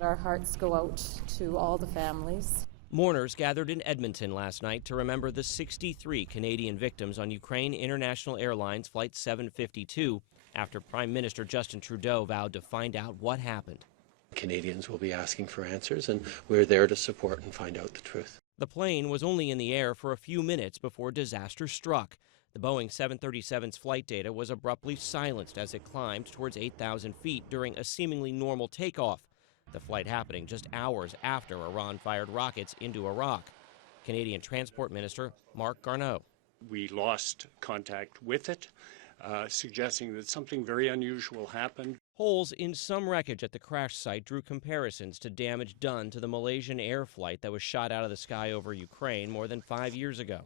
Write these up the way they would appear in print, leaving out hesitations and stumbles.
Our hearts go out to all the families. Mourners gathered in Edmonton last night to remember the 63 Canadian victims on Ukraine International Airlines Flight 752 after Prime Minister Justin Trudeau vowed to find out what happened. Canadians will be asking for answers, and we're there to support and find out the truth. The plane was only in the air for a few minutes before disaster struck. The Boeing 737's flight data was abruptly silenced as it climbed towards 8,000 feet during a seemingly normal takeoff. The flight happening just hours after Iran fired rockets into Iraq. Canadian Transport Minister Marc Garneau. We lost contact with it, suggesting that something very unusual happened. Holes in some wreckage at the crash site drew comparisons to damage done to the Malaysian air flight that was shot out of the sky over Ukraine more than 5 years ago.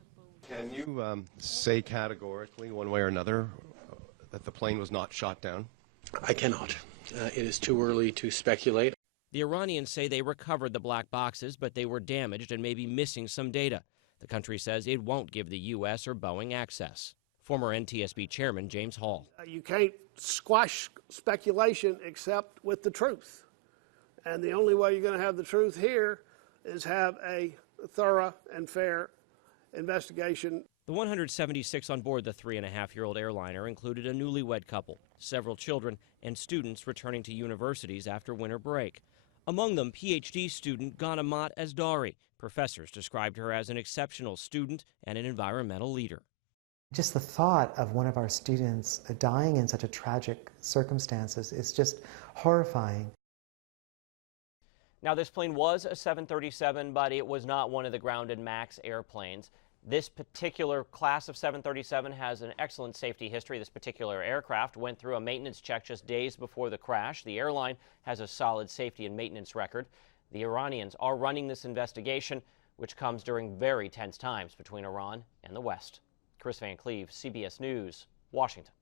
Can you say categorically, one way or another, that the plane was not shot down? I cannot. It is too early to speculate. The Iranians say they recovered the black boxes, but they were damaged and may be missing some data. The country says it won't give the U.S. or Boeing access. Former NTSB Chairman James Hall. You can't squash speculation except with the truth. And the only way you're going to have the truth here is have a thorough and fair investigation. The 176 on board the 3.5-year-old airliner included a newlywed couple, several children, and students returning to universities after winter break. Among them, PhD student Ghanamat Asdari. Professors described her as an exceptional student and an environmental leader. Just the thought of one of our students dying in such a tragic circumstances is just horrifying. Now, this plane was a 737, but it was not one of the grounded MAX airplanes. This particular class of 737 has an excellent safety history. This particular aircraft went through a maintenance check just days before the crash. The airline has a solid safety and maintenance record. The Iranians are running this investigation, which comes during very tense times between Iran and the West. Chris Van Cleve, CBS News, Washington.